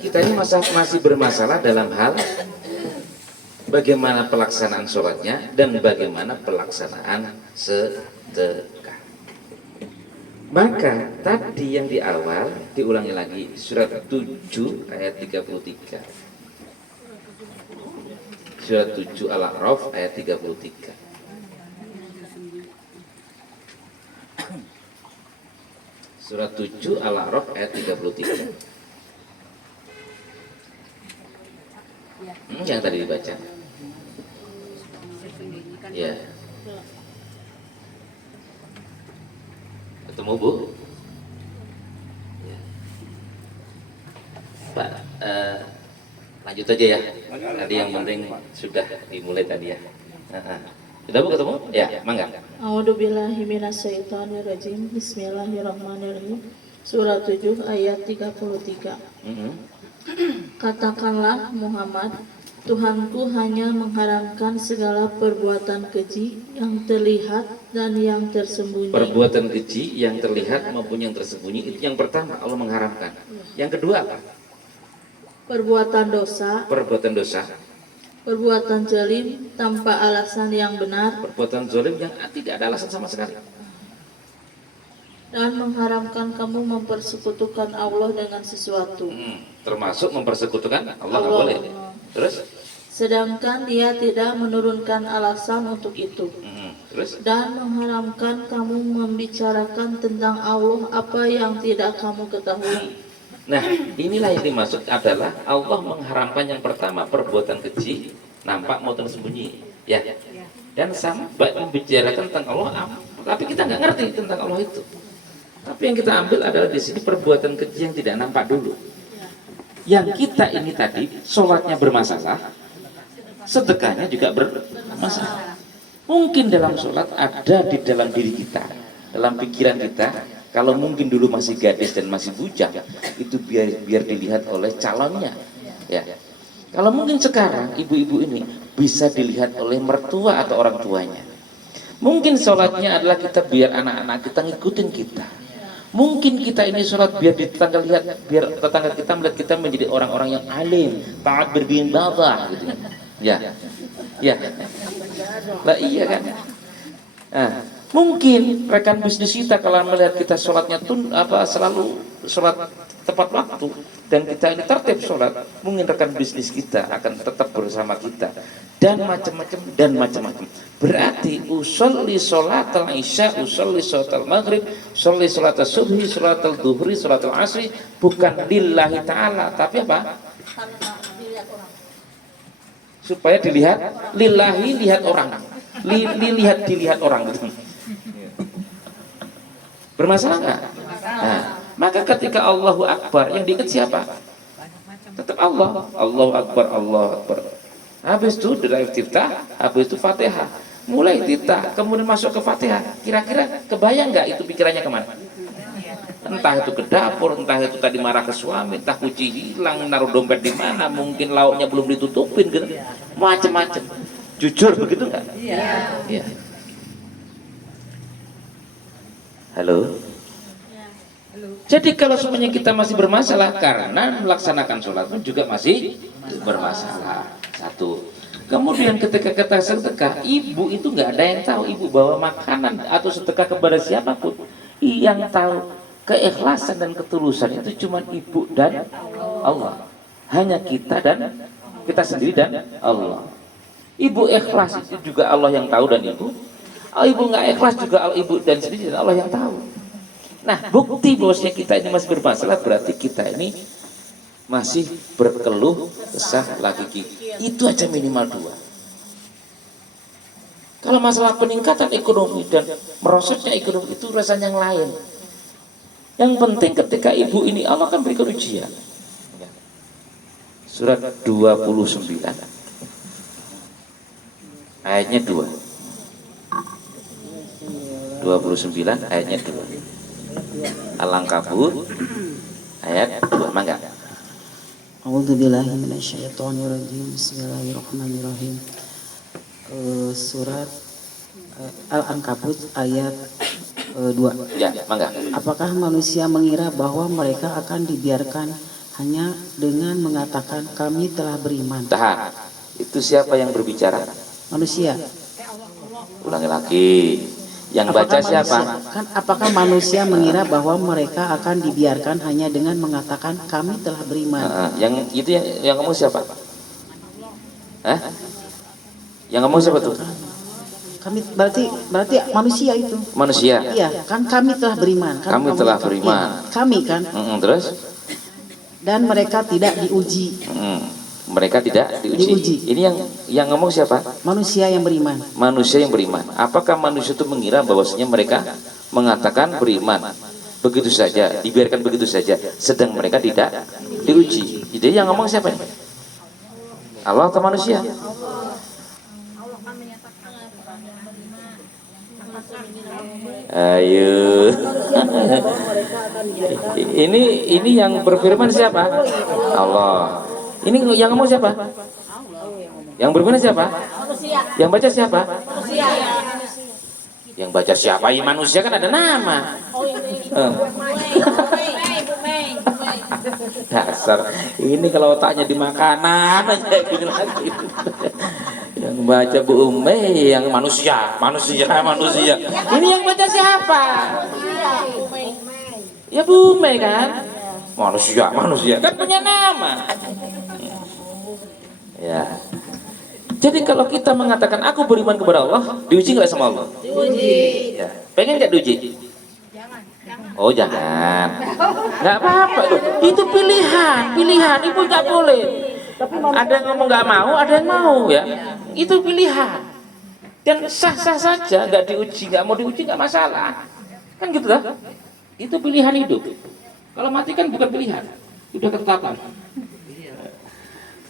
kita ini masih bermasalah dalam hal bagaimana pelaksanaan sholatnya dan bagaimana pelaksanaan sedekah. Maka tadi yang di awal diulangi lagi, surat 7 ayat 33. Surat 7 Al-A'raf ayat 33. Surat 7 Al-A'raf ayat 33. Yang tadi dibaca. Ya. Ketemu Bu? Ya. Pak, lanjut aja ya. Tadi yang penting sudah dimulai tadi ya. Sudah Bu ketemu? Ya, mangga. A'udzubillahi minasyaitonirrajim. Bismillahirrahmanirrahim. Surat 7 ayat 33. Katakanlah Muhammad, Tuhanku hanya mengharamkan segala perbuatan keji yang terlihat dan yang tersembunyi. Perbuatan keji yang terlihat maupun yang tersembunyi, itu yang pertama Allah mengharamkan. Yang kedua apa? Perbuatan dosa, perbuatan zalim tanpa alasan yang benar, perbuatan zalim yang tidak ada alasan sama sekali, dan mengharamkan kamu mempersekutukan Allah dengan sesuatu. Termasuk mempersekutukan Allah nggak boleh. Terus? Sedangkan Dia tidak menurunkan alasan untuk itu. Terus? Dan mengharamkan kamu membicarakan tentang Allah apa yang tidak kamu ketahui. Nah, inilah yang dimaksud adalah Allah mengharamkan yang pertama perbuatan keji, nampak maupun sembunyi, ya. Dan sampai membicarakan tentang Allah, tapi kita nggak ngerti tentang Allah itu. Tapi yang kita ambil adalah di sini perbuatan keji yang tidak nampak dulu. Yang kita ini tadi sholatnya bermasalah, sedekahnya juga bermasalah. Mungkin dalam sholat ada di dalam diri kita, dalam pikiran kita. Kalau mungkin dulu masih gadis dan masih bujang, itu biar dilihat oleh calonnya. Ya. Kalau mungkin sekarang ibu-ibu ini bisa dilihat oleh mertua atau orang tuanya. Mungkin sholatnya adalah kita biar anak-anak kita ngikutin kita. Mungkin kita ini sholat biar tetangga lihat, biar tetangga kita melihat kita menjadi orang-orang yang alim, taat beribadah, gitu. Ya, ya. Lah iya kan. Nah, mungkin rekan bisnis kita kalau melihat kita sholatnya selalu sholat tepat waktu dan kita ini tertib sholat, mungkin rekan bisnis kita akan tetap bersama kita dan macam-macam. Berarti usolli sholatal isya, usolli sholatal maghrib, usolli sholatal subhi, sholatal duhri, sholatal asri bukan lillahi ta'ala, tapi apa? Supaya dilihat, lillahi lihat orang, dilihat orang gitu. Bermasalah nggak? Nah, maka ketika Allahu Akbar yang diingat siapa? Tetap Allah. Allahu Akbar, Allahu Akbar. Habis itu dari iftitah, habis itu Fatihah. Mulai iftitah, kemudian masuk ke Fatihah. Kira-kira kebayang nggak itu pikirannya kemana? Entah itu ke dapur, entah itu tadi marah ke suami, entah kunci hilang, naruh dompet di mana, mungkin lauknya belum ditutupin, gitu. Macam-macam. Jujur begitu nggak? Iya. Halo? Jadi kalau semuanya kita masih bermasalah karena melaksanakan sholat pun juga masih bermasalah. Satu. Kemudian ketika kita sedekah, ibu itu nggak ada yang tahu ibu bawa makanan atau sedekah kepada siapapun. Yang tahu keikhlasan dan ketulusan itu cuma ibu dan Allah. Hanya kita sendiri dan Allah. Ibu ikhlas itu juga Allah yang tahu dan ibu. Ibu nggak ikhlas juga ibu dan sendiri dan Allah yang tahu. Nah, bukti bahwasanya kita ini masih bermasalah berarti kita ini masih berkeluh kesah lagi. Itu aja minimal 2. Kalau masalah peningkatan ekonomi dan merosotnya ekonomi itu rasanya yang lain. Yang penting ketika ibu ini Allah akan berikan ujian. Surat 29 ayatnya 2. 29 ayatnya 2. Al-Ankabut ayat 2. Mangga. A'udzubillahi minasyaitonirrajim. Bismillahirrahmanirrahim. Surat Al-Ankabut ayat 2. Ya, mangga. Apakah manusia mengira bahwa mereka akan dibiarkan hanya dengan mengatakan kami telah beriman. Tahan. Itu siapa yang berbicara? Manusia. Ulangi lagi. Yang baca siapa? Apakah manusia mengira bahwa mereka akan dibiarkan hanya dengan mengatakan kami telah beriman? Yang itu yang ngomong siapa? Yang ngomong siapa tuh? Kami berarti manusia itu. Manusia. Iya, kan kami telah beriman. Kan Kami telah beriman. Iya, kami kan. Terus? Dan mereka tidak diuji. Mereka tidak diuji. Ini yang ngomong siapa? Manusia yang beriman. Manusia yang beriman. Apakah manusia itu mengira bahwasanya mereka mengatakan beriman begitu saja, dibiarkan begitu saja, sedang mereka tidak diuji? Jadi yang ngomong siapa ini? Allah atau manusia? Ayo. ini yang berfirman siapa? Allah. Ini yang ngomong siapa? Yang berfirman siapa? Yang baca siapa? Yang baca siapa? Ya manusia kan ada nama. Dasar. Ini kalau otaknya di makanan aja gini lagi. Yang baca Bu Ume, yang manusia. Ini yang baca siapa? Ya Bu Ume kan? Manusia kan punya nama. Ya. Jadi kalau kita mengatakan aku beriman kepada Allah, diuji nggak sama Allah? Diuji. Ya. Pengen nggak diuji? Oh jangan. Nggak apa-apa. Itu pilihan. Ibu nggak boleh. Ada yang ngomong nggak mau, ada yang mau ya. Itu pilihan. Dan sah-sah saja, nggak diuji, nggak mau diuji nggak masalah. Kan gitu lah. Itu pilihan hidup. Kalau mati kan bukan pilihan, sudah ketetapan.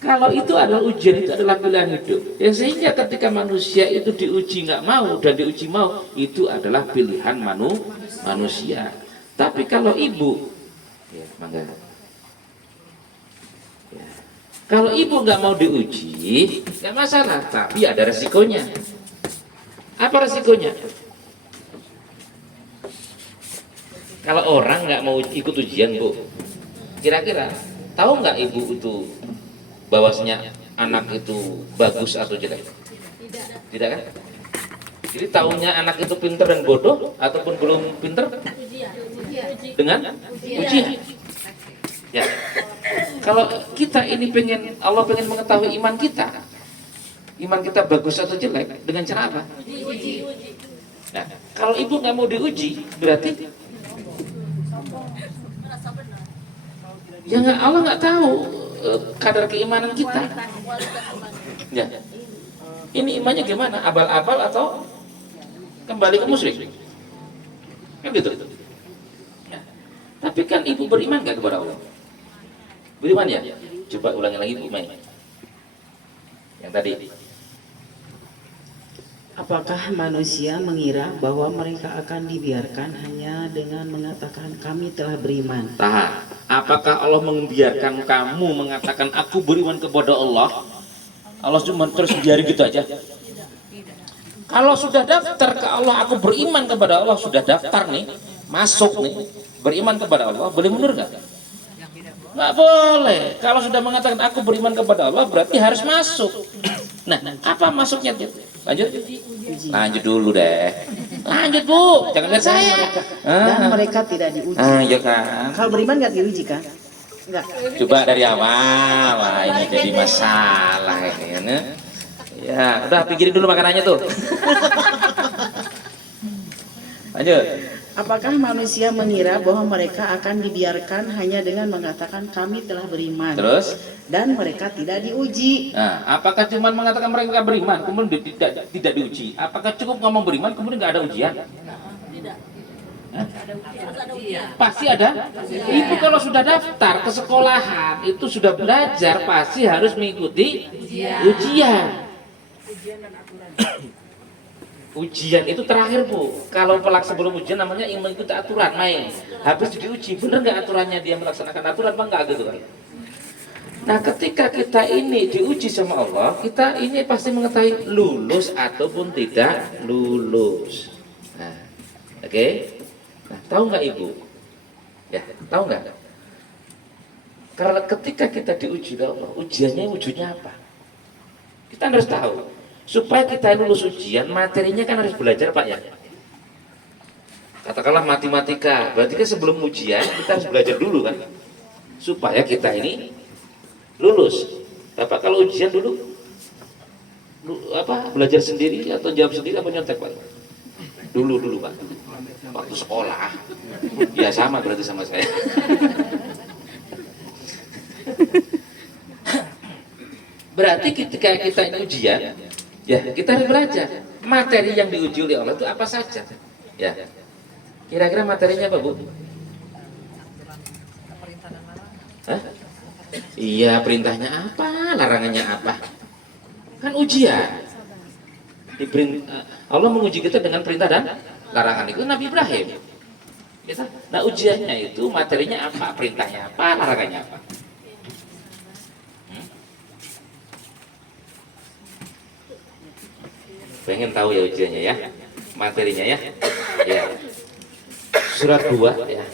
Kalau itu adalah ujian, itu adalah pilihan hidup. Ya, sehingga ketika manusia itu diuji nggak mau dan diuji mau, itu adalah pilihan manusia. Tapi kalau ibu, ya, mangga. Ya. Kalau ibu nggak mau diuji, nggak masalah. Tapi ada resikonya. Apa resikonya? Kalau orang nggak mau ikut ujian, Bu, kira-kira tahu nggak ibu itu bahwasanya anak itu bagus atau jelek? Tidak kan? Jadi tahunya anak itu pintar dan bodoh ataupun belum pintar dengan ujian. Ya. Kalau kita ini Allah pengen mengetahui iman kita bagus atau jelek dengan cara apa? Nah, kalau ibu nggak mau diuji, berarti ya Allah nggak tahu kadar keimanan kita. Ya. Ini imannya gimana? Abal-abal atau kembali ke musyrik? Kan gitu. Ya. Tapi kan ibu beriman nggak kepada Allah? Beriman ya? Coba ulangi lagi Bu Mai. Yang tadi. Apakah manusia mengira bahwa mereka akan dibiarkan hanya dengan mengatakan kami telah beriman? Tahan. Apakah Allah membiarkan kamu mengatakan aku beriman kepada Allah? Allah cuma terus biarin gitu aja? Kalau sudah daftar ke Allah, aku beriman kepada Allah, sudah daftar nih, masuk nih, beriman kepada Allah, boleh mundur nggak? Nggak boleh. Kalau sudah mengatakan aku beriman kepada Allah, berarti harus masuk. Nah, apa masuknya? Lanjut dulu deh. Lanjut Bu, jangan lihat saya. Dan mereka tidak diuji. Ya kan. Kalau beriman nggak diuji kan? Enggak. Coba dari awal. Wah, ini jadi masalah ini. Ya, udah pikirin dulu makanannya tuh. Lanjut. Apakah manusia mengira bahwa mereka akan dibiarkan hanya dengan mengatakan kami telah beriman? Terus? Dan mereka tidak diuji. Nah, apakah cuma mengatakan mereka beriman kemudian tidak diuji? Apakah cukup ngomong beriman kemudian nggak ada ujian? Tidak. Pasti ada. Ibu kalau sudah daftar ke sekolahan itu sudah belajar pasti harus mengikuti ujian. Ujian itu terakhir Bu. Kalau sebelum ujian namanya yang mengikuti aturan main. Habis diuji bener nggak aturannya dia melaksanakan aturan apa enggak gitu kan? Nah ketika kita ini diuji sama Allah, kita ini pasti mengetahui lulus ataupun tidak lulus. Nah, oke. Nah tahu nggak Ibu? Ya tahu nggak? Karena ketika kita diuji oleh Allah, ujiannya wujudnya apa? Kita harus tahu. Supaya kita lulus ujian, materinya kan harus belajar Pak ya. Katakanlah matematika, berarti kan sebelum ujian kita harus belajar dulu kan, supaya kita ini lulus. Bapak kalau ujian dulu belajar sendiri atau jawab sendiri apa nyontek Pak? Dulu Pak, waktu sekolah. Ya sama berarti sama saya. Berarti ketika kita ini ujian, ya kita harus belajar materi yang diuji oleh Allah itu apa saja. Ya, kira-kira materinya apa Bu? Hah? Iya, perintahnya apa, larangannya apa? Kan ujian. Allah menguji kita dengan perintah dan larangan, itu Nabi Ibrahim. Nah ujiannya itu materinya apa, perintahnya apa, larangannya apa? Pengen tahu ya ujiannya ya, materinya ya. Ya. Surat 2 ya.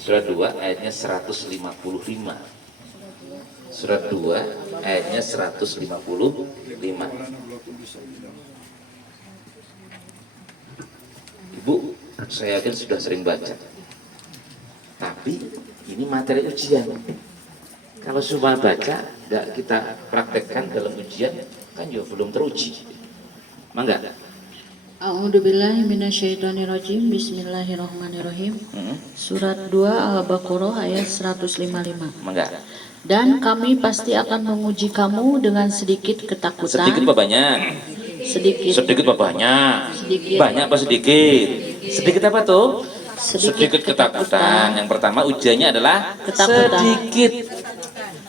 Surat 2 ayatnya 155. Surat 2 ayatnya 155. Ibu, saya yakin sudah sering baca. Tapi ini materi ujian. Kalau cuma baca, nggak kita praktekkan dalam ujian, kan juga belum teruji. Mangga. A'udzubillahi minasyaitonirrajim. Bismillahirrahmanirrahim. Surat 2 Al-Baqarah ayat 155. Mangga. Dan kami pasti akan menguji kamu dengan sedikit ketakutan. Sedikit apa banyak? Sedikit. Sedikit apa banyak? Sedikit. Banyak apa sedikit? Sedikit apa tuh? Sedikit ketakutan. Yang pertama ujiannya adalah Ketakutan. sedikit.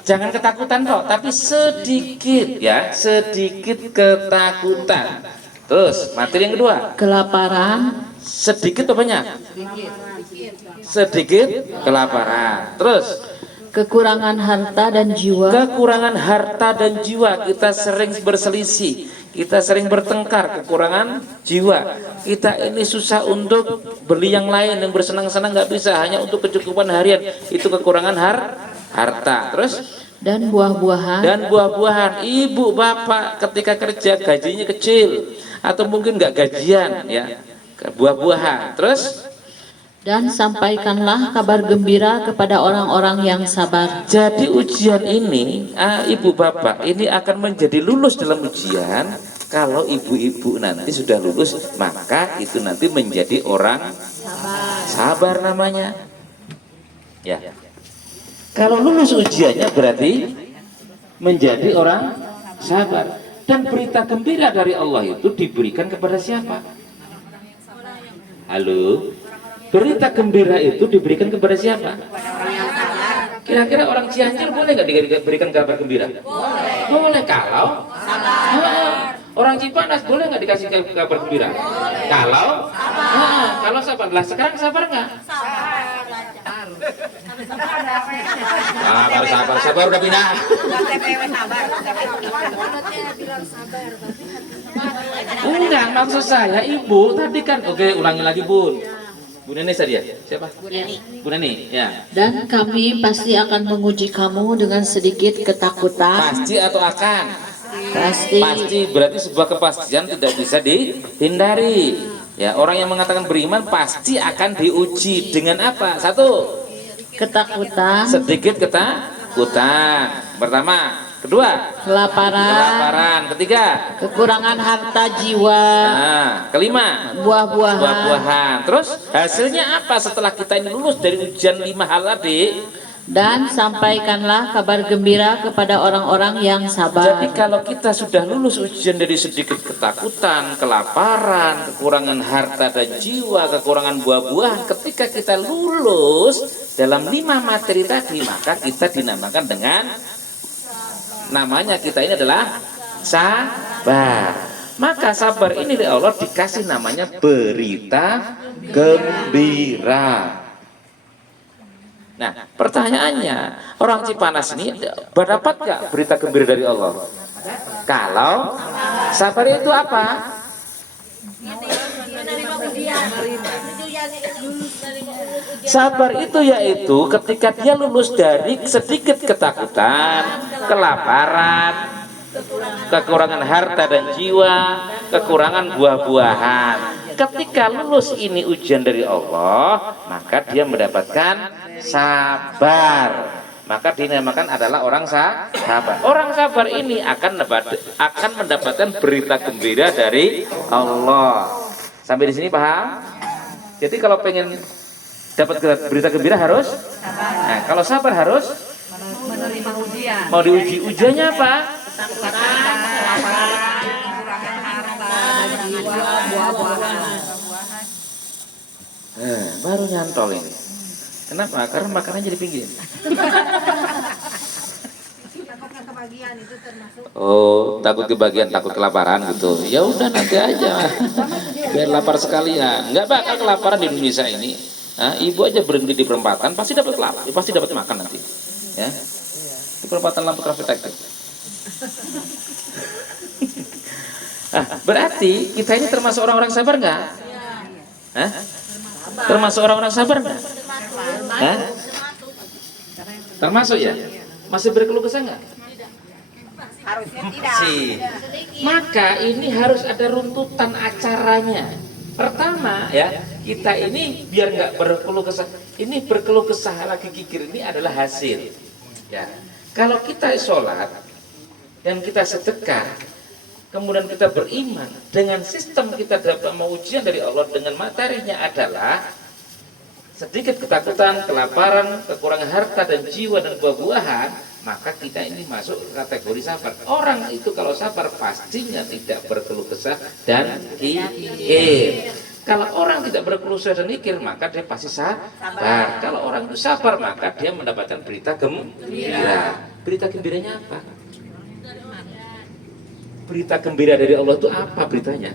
Jangan ketakutan kok, tapi sedikit ya, sedikit ketakutan. Terus materi yang kedua, Kelaparan. sedikit apa banyak? Sedikit kelaparan. Terus Kekurangan harta dan jiwa. kekurangan harta dan jiwa, kita sering berselisih, kita sering bertengkar, kekurangan jiwa. Kita ini susah untuk beli yang lain, yang bersenang-senang nggak bisa, hanya untuk kecukupan harian, itu kekurangan harta. Terus Dan buah-buahan. dan buah-buahan. Ibu bapak ketika kerja gajinya kecil atau mungkin nggak gajian ya, buah-buahan. Terus Dan sampaikanlah kabar gembira kepada orang-orang yang sabar. jadi ujian ini, ibu bapak ini akan menjadi lulus dalam ujian. Kalau ibu-ibu nanti sudah lulus, maka itu nanti menjadi orang sabar namanya. Ya. Kalau lulus ujiannya berarti menjadi orang sabar. Dan berita gembira dari Allah itu diberikan kepada siapa? Halo? Berita gembira itu diberikan kepada siapa? Kira-kira orang Cianjur boleh nggak diberikan kabar gembira? Boleh kalau orang Cipanas boleh nggak dikasih kabar gembira? Kalau sabar. Lah sekarang sabar nggak? Sabar udah pindah. Enggak, maksud saya ibu tadi kan, oke ulangi lagi Bun. Bu Neni tadi ya? Siapa? Bu Neni, ya. Dan kami pasti akan menguji kamu dengan sedikit ketakutan. Pasti atau akan? Pasti. Pasti berarti sebuah kepastian tidak bisa dihindari. Ya, orang yang mengatakan beriman pasti akan diuji dengan apa? Satu, Ketakutan. sedikit ketakutan. Pertama, kedua, Kelaparan. kelaparan. Ketiga, Kekurangan harta jiwa. nah, kelima, Buah-buahan. buah-buahan. Terus hasilnya apa setelah kita ini lulus dari ujian 5 hal tadi? Dan sampaikanlah kabar gembira kepada orang-orang yang sabar. Jadi kalau kita sudah lulus ujian dari sedikit ketakutan, kelaparan, kekurangan harta dan jiwa, kekurangan buah-buahan, ketika kita lulus dalam 5 materi tadi, maka kita dinamakan dengan namanya kita ini adalah sabar. Maka sabar ini oleh Allah dikasih namanya berita gembira. Nah, pertanyaannya, orang Cipanas ini dapat nggak berita gembira dari Allah? Kalau sabar itu apa? Sabar itu yaitu ketika dia lulus dari sedikit ketakutan, kelaparan, kekurangan harta dan jiwa, kekurangan buah-buahan. Ketika lulus ini ujian dari Allah, maka dia mendapatkan sabar. Maka dinamakan adalah orang sabar. Orang sabar ini akan mendapatkan berita gembira dari Allah. Sampai di sini paham? Jadi kalau pengen dapat berita gembira harus nah, kalau sabar harus menerima ujian. mau diuji. Ujiannya apa? Baru nyantol ini. Kenapa? Karena makanannya jadi pinggirin. Oh, takut kebagian, takut kelaparan gitu. Ya udah nanti aja, biar lapar sekalian. Nggak bakal kelaparan di Indonesia ini. Nah, ibu aja berhenti di perempatan, pasti dapat makan nanti. Ya, di perempatan lampu traffic. Berarti kita ini termasuk orang-orang sabar nggak? Hah? Termasuk orang-orang sabar nggak? Hah? Termasuk ya? Masih berkeluh kesah nggak? Harusnya tidak. Maka ini harus ada runtutan acaranya. Pertama ya, kita ini biar nggak berkeluh kesah. Ini berkeluh kesah lagi kikir ini adalah hasil. Ya, kalau kita sholat dan kita sedekah, kemudian kita beriman dengan sistem kita dapat mau ujian dari Allah dengan materinya adalah sedikit ketakutan, kelaparan, kekurangan harta dan jiwa dan buah-buahan, maka kita ini masuk kategori sabar. Orang itu kalau sabar pastinya tidak berkeluh kesah dan kikir. Kalau orang tidak berkeluh kesah dan kikir, maka dia pasti sabar. Kalau orang itu sabar, maka dia mendapatkan berita gembira. Berita gembiranya apa? Berita gembira dari Allah itu apa beritanya?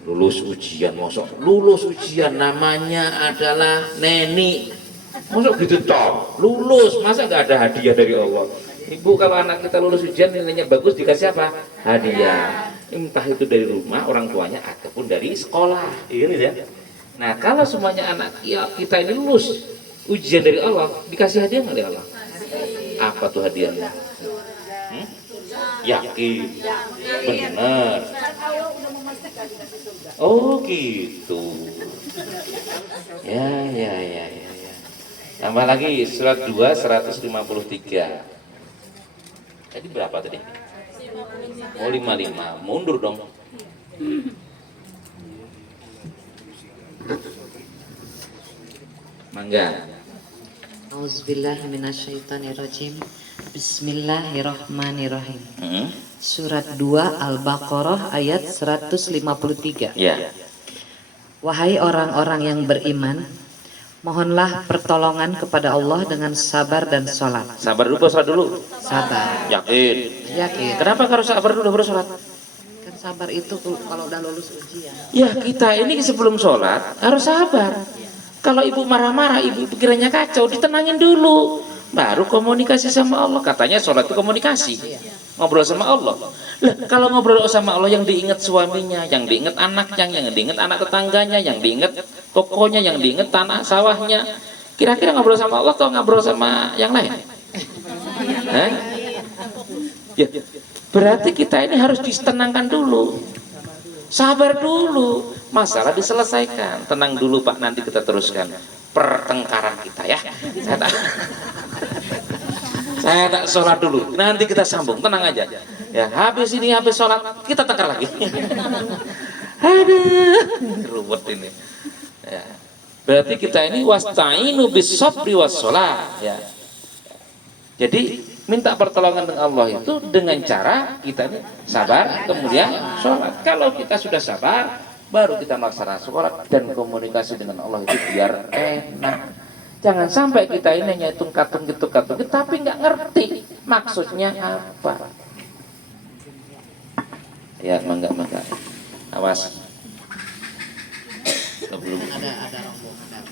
Lulus ujian, masuk lulus ujian namanya adalah Neni. Masuk gitu toh, lulus, masa nggak ada hadiah dari Allah? Ibu kalau anak kita lulus ujian nilainya bagus dikasih apa? Hadiah. Entah itu dari rumah orang tuanya ataupun dari sekolah, ini ya. Nah kalau semuanya anak ya, kita ini lulus ujian dari Allah, dikasih hadiah nggak dari Allah? Apa tuh hadiahnya? Yakin, benar. Oh gitu. Ya. Tambah lagi surat 2 153. Tadi berapa tadi? Oh 55. Mundur dong. Mangga. Auzubillahiminasyaitonirrajim. Bismillahirrahmanirrahim. Surat 2 Al-Baqarah ayat 153. Ya. Wahai orang-orang yang beriman, mohonlah pertolongan kepada Allah dengan sabar dan sholat. Sabar dulu, sholat dulu. Sabar. Yakin. Yakin. Kenapa harus sabar dulu baru sholat? Kan sabar itu kalau udah lulus ujian. Ya kita ini sebelum sholat harus sabar. Kalau ibu marah-marah, ibu pikirannya kacau, ditenangin dulu. Baru komunikasi sama Allah. Katanya sholat itu komunikasi. Ngobrol sama Allah. Lah kalau ngobrol sama Allah yang diingat suaminya, yang diingat anaknya, yang diingat anak tetangganya, yang diingat tokonya, yang diingat tanah sawahnya. Kira-kira ngobrol sama Allah atau ngobrol sama yang lain? Hah? Ya, berarti kita ini harus ditenangkan dulu. Sabar dulu. Masalah diselesaikan. Tenang dulu Pak, nanti kita teruskan pertengkaran kita ya. Saya tak sholat dulu, nanti kita sambung, tenang aja. Ya, habis sholat, kita tengkar lagi. Aduh, ruwet ini. Ya. Berarti kita ini wasta'inu bis-sabri was-sholat. Ya. Jadi minta pertolongan dengan Allah itu dengan cara kita ini sabar, kemudian sholat. Kalau kita sudah sabar, baru kita melaksanakan sholat dan komunikasi dengan Allah itu biar enak. Jangan sampai kita ini hanya tungkatung gitu, tapi nggak ngerti maksudnya apa. Ya, mangga. Awas. Belum. Ada rombongan.